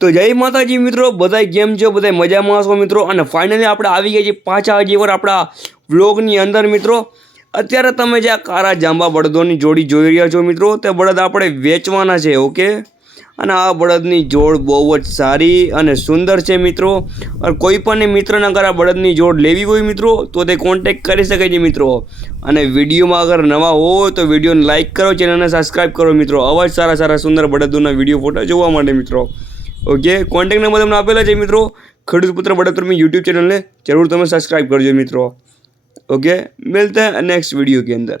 તો જય માતાજી મિત્રો, બધાય કેમ છો? બધાય મજામાં છો મિત્રો? અને ફાઇનલી આપણે આવી ગયા છીએ પાછા હજી વાર આપણા વ્લોગની અંદર મિત્રો. અત્યારે તમે જે આ કારા જાંબા બળદોની જોડી જોઈ રહ્યા છો મિત્રો, તે બળદ આપણે વેચવાના છે, ઓકે? અને આ બળદની જોડ બહુ જ સારી અને સુંદર છે મિત્રો. અને કોઈ પણ મિત્રના ઘર આ બળદની જોડ લેવી હોય મિત્રો, તો તે કોન્ટેક્ટ કરી શકે છે મિત્રો. અને વિડીયોમાં અગર નવા હોય તો વિડીયોને લાઇક કરો, ચેનલને સબસ્ક્રાઈબ કરો મિત્રો. આવા જ સારા સારા સુંદર બળદોના વીડિયો ફોટા જોવા માટે મિત્રો. ઓકે કોન્ટેક્ટ નંબર તમને આપેલા છે મિત્રો. ખેડૂત પુત્ર બળતરમી યુટ્યુબ ચેનલને જરૂર તમે સબસ્ક્રાઈબ કરજો મિત્રો. ઓકે મિલતા નેક્સ્ટ વીડિયો કે અંદર.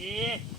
Eh.